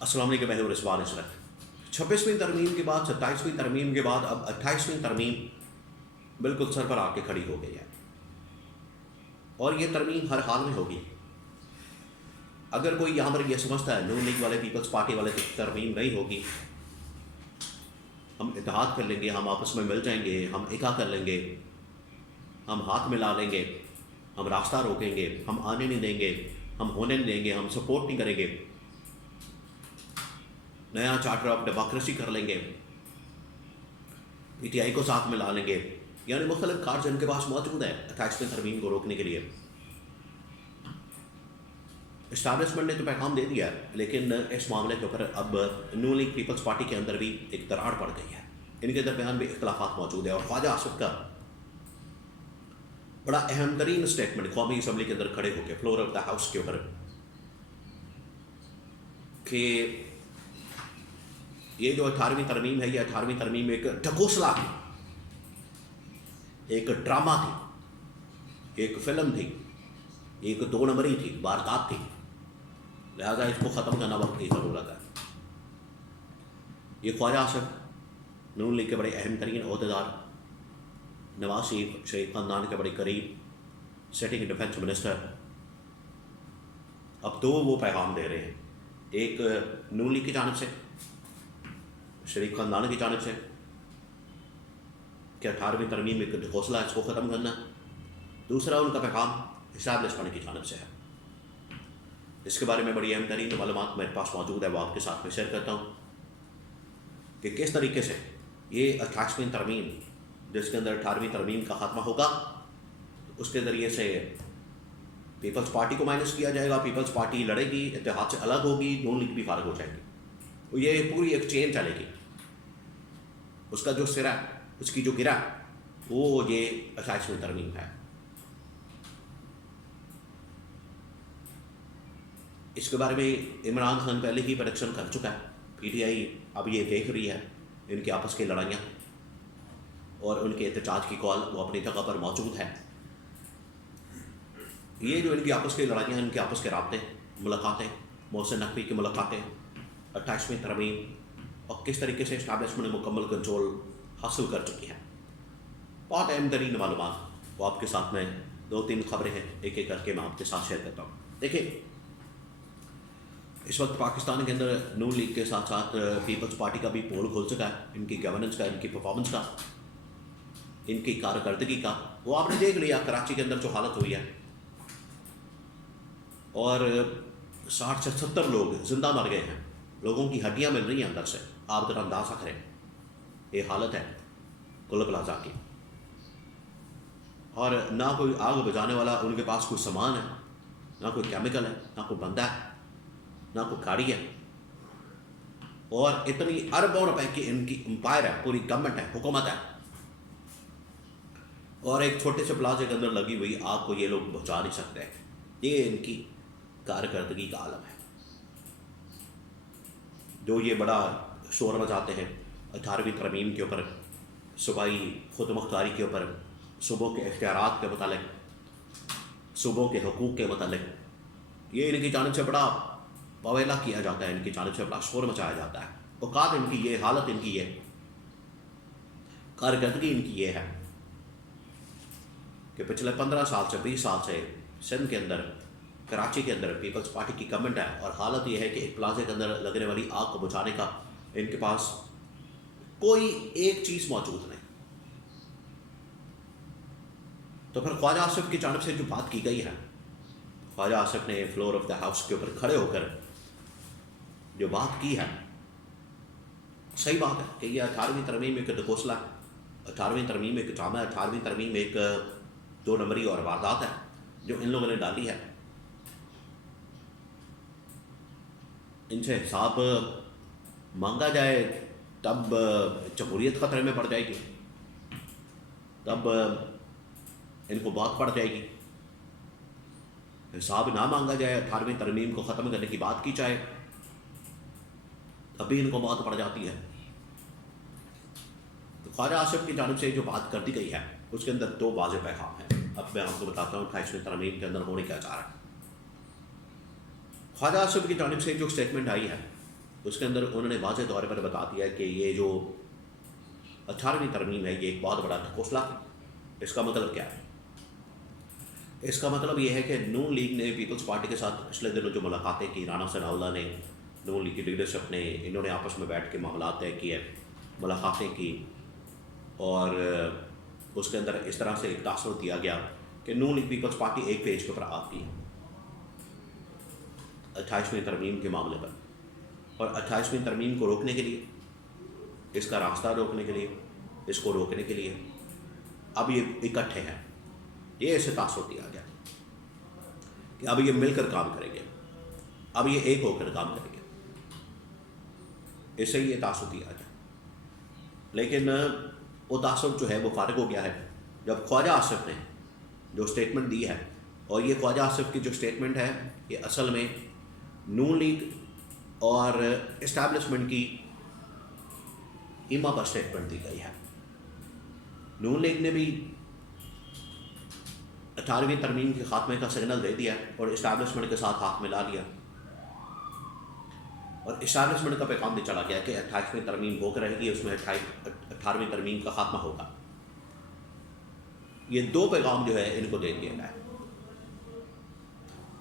السلام علیکم، میں ہوں رضوان اسرت۔ 26ویں ترمیم کے بعد 27ویں ترمیم کے بعد اب 28ویں ترمیم بالکل سر پر آ کے کھڑی ہو گئی ہے، اور یہ ترمیم ہر حال میں ہوگی۔ اگر کوئی یہاں پر یہ سمجھتا ہے نون لیگ والے، پیپلز پارٹی والے ترمیم نہیں ہوگی، ہم اتحاد کر لیں گے، ہم آپس میں مل جائیں گے، ہم اکا کر لیں گے، ہم ہاتھ ملا لیں گے، ہم راستہ روکیں گے، ہم آنے نہیں دیں گے، ہم ہونے نہیں دیں گے، ہم سپورٹ نہیں کریں گے، نیا چارٹر آف ڈیموکریسی کر لیں گے، پی ٹی آئی کو ساتھ میں لا لیں گے، یعنی مختلف کارڈز ان کے پاس موجود ہیں 28ویں ترمیم کو روکنے کے لیے۔ اسٹیبلشمنٹ نے تو پیغام دے دیا ہے، لیکن اس معاملے کے اوپر اب نون لیگ پیپلز پارٹی کے اندر بھی ایک دراڑ پڑ گئی ہے، ان کے درمیان بھی اختلافات موجود ہیں، اور خواجہ آصف کا بڑا اہم ترین اسٹیٹمنٹ قومی اسمبلی کے اندر کھڑے ہو کے فلور آف دا ہاؤس کے اوپر کہ یہ جو 18ویں ترمیم ہے، یہ 18ویں ترمیم ایک ڈھکوسلا تھی، ایک ڈرامہ تھی، ایک فلم تھی، ایک 2 نمبری تھی، واردات تھی، لہذا اس کو ختم کرنا وقت کی ضرورت ہے۔ یہ خواجہ آصف نون لیگ کے بڑے اہم ترین عہدیدار، نواز شریف خاندان کے بڑے قریب سٹنگ ڈیفنس منسٹر، اب 2 وہ پیغام دے رہے ہیں، ایک نون لیگ کی جانب سے، شریف خاندان کی جانب سے کہ 18ویں ترمیم ایک ڈھکوسلا ہے، اس کو ختم کرنا، دوسرا ان کا پیغام اسٹیبلشمنٹ کی جانب سے ہے۔ اس کے بارے میں بڑی اہم ترین معلومات میرے پاس موجود ہے، وہ آپ کے ساتھ میں شیئر کرتا ہوں کہ کس طریقے سے یہ 28ویں ترمیم، جس کے اندر 18ویں ترمیم کا خاتمہ ہوگا، اس کے ذریعے سے پیپلز پارٹی کو مائنس کیا جائے گا، پیپلز پارٹی لڑے گی، اتحاد سے الگ ہوگی، نون لیگ بھی فارغ ہو جائے گی، یہ پوری ایک چین چلے گی، اس کا جو سرا، اس کی جو گرہ، وہ یہ 28ویں ترمیم ہے۔ اس کے بارے میں عمران خان پہلے ہی پریڈکشن کر چکا ہے، پی ٹی آئی اب یہ دیکھ رہی ہے ان کے آپس کی لڑائیاں اور ان کے احتجاج کی کال، وہ اپنی جگہ پر موجود ہے۔ یہ جو ان کی آپس کی لڑائیاں، ان کے آپس کے رابطے، ملاقاتیں، محسن نقوی کی ملاقاتیں، 28ویں ترمیم، اور کس طریقے سے اسٹیبلشمنٹ نے مکمل کنٹرول حاصل کر چکی ہے، بہت اہم ترین معلومات، وہ آپ کے ساتھ میں 2-3 خبریں ہیں، ایک ایک کر کے میں آپ کے ساتھ شیئر کرتا ہوں۔ دیکھیں، اس وقت پاکستان کے اندر نون لیگ کے ساتھ ساتھ پیپلز پارٹی کا بھی پول کھل چکا ہے، ان کی گورننس کا، ان کی پرفارمنس کا، ان کی کارکردگی کا، وہ آپ نے دیکھ لیا کراچی کے اندر جو حالت ہوئی ہے، اور 60 سے 70 لوگ زندہ مر گئے ہیں، لوگوں کی ہڈیاں مل رہی ہیں اندر سے، آپ ذرا اندازہ کریں، یہ حالت ہے کل پلازا کی، اور نہ کوئی آگ بجھانے والا ان کے پاس کوئی سامان ہے، نہ کوئی کیمیکل ہے، نہ کوئی بندہ ہے، نہ کوئی گاڑی ہے، اور اتنی اربوں روپے کی ان کی امپائر ہے، پوری گورنمنٹ ہے، حکومت ہے، اور ایک چھوٹے سے پلازے کے اندر لگی ہوئی آگ کو یہ لوگ بجھا نہیں سکتے۔ یہ ان کی کارکردگی کا عالم ہے، جو یہ بڑا شور مچاتے ہیں 18ویں ترمیم کے اوپر، صوبائی خود مختاری کے اوپر، صوبوں کے اختیارات کے متعلق، صوبوں کے حقوق کے متعلق، یہ ان کی جانب سے بڑا پویلا کیا جاتا ہے، ان کی جانب سے بڑا شور مچایا جاتا ہے۔ اوقات ان کی یہ، حالت ان کی یہ، کارکردگی ان کی یہ ہے کہ پچھلے 15 سال سے 20 سال سے سندھ کے اندر، کراچی کے اندر پیپلز پارٹی کی گورنمنٹ ہے، اور حالت یہ ہے کہ ایک پلازے کے اندر لگنے والی آگ کو بجھانے کا ان کے پاس کوئی ایک چیز موجود نہیں۔ تو پھر خواجہ آصف کی جانب سے جو بات کی گئی ہے، خواجہ آصف نے فلور آف دا ہاؤس کے اوپر کھڑے ہو کر جو بات کی ہے، صحیح بات ہے کہ یہ 18ویں ترمیم ایک ڈھکوسلا ہے، 18ویں ترمیم ایک ڈرامہ ہے، 18ویں ترمیم ایک 2 نمبری اور واردات ہے جو ان لوگوں نے ڈالی ہے۔ ان سے حساب مانگا جائے تب جمہوریت خطرے میں پڑ جائے گی، تب ان کو بات پڑ جائے گی، حساب نہ مانگا جائے، 18ویں ترمیم کو ختم کرنے کی بات کی جائے، ابھی ان کو بات پڑ جاتی ہے۔ تو خواجہ آصف کی جانب سے جو بات کر دی گئی ہے، اس کے اندر 2 واضح پیغام ہیں۔ اب میں آپ کو بتاتا ہوں 28ویں ترمیم کے اندر ہونے کیا جا رہا ہے۔ خواجہ آصف کی جانب سے جو اسٹیٹمنٹ آئی ہے، اس کے اندر انہوں نے واضح طور پر بتا دیا کہ یہ جو 18ویں ترمیم ہے یہ ایک بہت بڑا ڈھکوسلا ہے۔ اس کا مطلب کیا ہے؟ اس کا مطلب یہ ہے کہ نون لیگ نے پیپلز پارٹی کے ساتھ پچھلے دنوں جو ملاقاتیں کی، رانا ثناء اللہ نے، نون لیگ کی لیڈرشپ نے، انہوں نے آپس میں بیٹھ کے معاملات طے کیے، ملاقاتیں کی، اور اس کے اندر اس طرح سے ایک تاثر دیا گیا کہ نون لیگ پیپلز پارٹی ایک پیج کے اوپر آتی ہے 28ویں ترمیم کے معاملے پر، اور 28ویں ترمیم کو روکنے کے لیے، اس کا راستہ روکنے کے لیے، اس کو روکنے کے لیے اب یہ اکٹھے ہیں۔ یہ اسے تاثر دیا گیا کہ اب یہ مل کر کام کریں گے، اب یہ ایک ہو کر کام کریں گے، اس سے یہ تاثر دیا گیا۔ لیکن وہ تاثر جو ہے وہ فارغ ہو گیا ہے جب خواجہ آصف نے جو سٹیٹمنٹ دی ہے، اور یہ خواجہ آصف کی جو سٹیٹمنٹ ہے یہ اصل میں نون لیگ اور اسٹیبلشمنٹ کی ایما پر سٹیٹمنٹ دی گئی ہے۔ نون لیگ نے بھی 18ویں ترمیم کے خاتمے کا سگنل دے دیا اور اسٹیبلشمنٹ کے ساتھ ہاتھ ملا لیا، اور اسٹیبلشمنٹ کا پیغام بھی چلا گیا کہ 28ویں ترمیم ہو کر رہے گی، اس میں 18ویں ترمیم کا خاتمہ ہوگا۔ یہ دو پیغام جو ہے ان کو دے دیا گیا ہے۔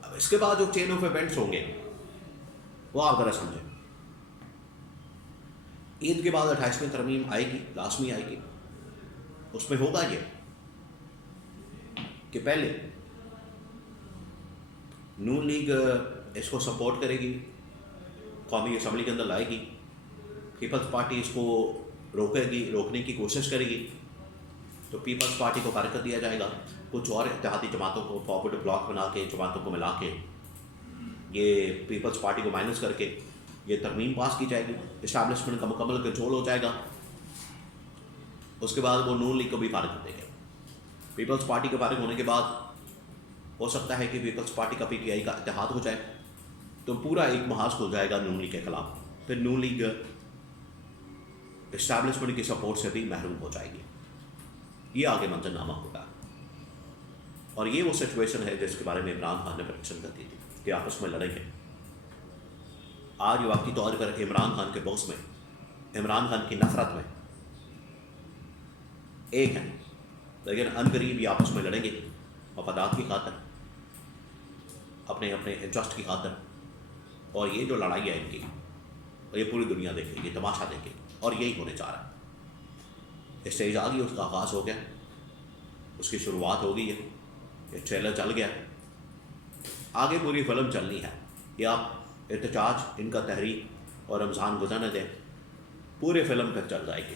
اب اس کے بعد جو چین آف ایونٹس ہوں گے وہ آپ ذرا سمجھیں۔ عید کے بعد 28ویں ترمیم آئے گی، لازمی آئے گی۔ اس میں ہوگا یہ کہ پہلے نون لیگ اس کو سپورٹ کرے گی، قومی اسمبلی کے اندر لائے گی، پیپلز پارٹی اس کو روکے گی، روکنے کی کوشش کرے گی، تو پیپلز پارٹی کو فارغ کر دیا جائے گا۔ کچھ اور اتحادی جماعتوں کو فارورڈ بلاک بنا کے، جماعتوں کو ملا کے، یہ پیپلز پارٹی کو مائنس کر کے یہ ترمیم پاس کی جائے گی، اسٹیبلشمنٹ کا مکمل کنٹرول ہو جائے گا۔ اس کے بعد وہ نون لیگ کو بھی فارغ کر دیں گے۔ پیپلز پارٹی کے فارغ ہونے کے بعد ہو سکتا ہے کہ پیپلز پارٹی کا پی ٹی آئی کا اتحاد ہو جائے، تو پورا ایک محاذ کھل جائے گا نون لیگ کے خلاف، پھر نون لیگ اسٹیبلشمنٹ کی سپورٹ سے بھی محروم ہو جائے گی۔ یہ آگے منظرنامہ ہوگا، اور یہ وہ سچویشن ہے جس کے بارے میں عمران خان نے پریڈکشن کر دی تھی کہ آپس میں لڑیں گے۔ آج واقعی طور پر عمران خان کے بغض میں، عمران خان کی نفرت میں ایک ہے، لیکن ان قریب یہ آپس میں لڑیں گے مفادات کی خاطر، اپنے انٹرسٹ کی خاطر، اور یہ جو لڑائی ہے ان کی، اور یہ پوری دنیا دیکھے گی، تماشا دیکھے گی، اور یہی ہونے جا رہا ہے۔ اسٹیج آ گئی، اس کا آغاز ہو گیا، اس کی شروعات ہو گئی ہے، یہ ٹریلر چل گیا، آگے پوری فلم چلنی ہے۔ یہ آپ احتجاج، ان کا تحریک اور رمضان گزرنے دیں، پورے فلم پہ چل جائے گی۔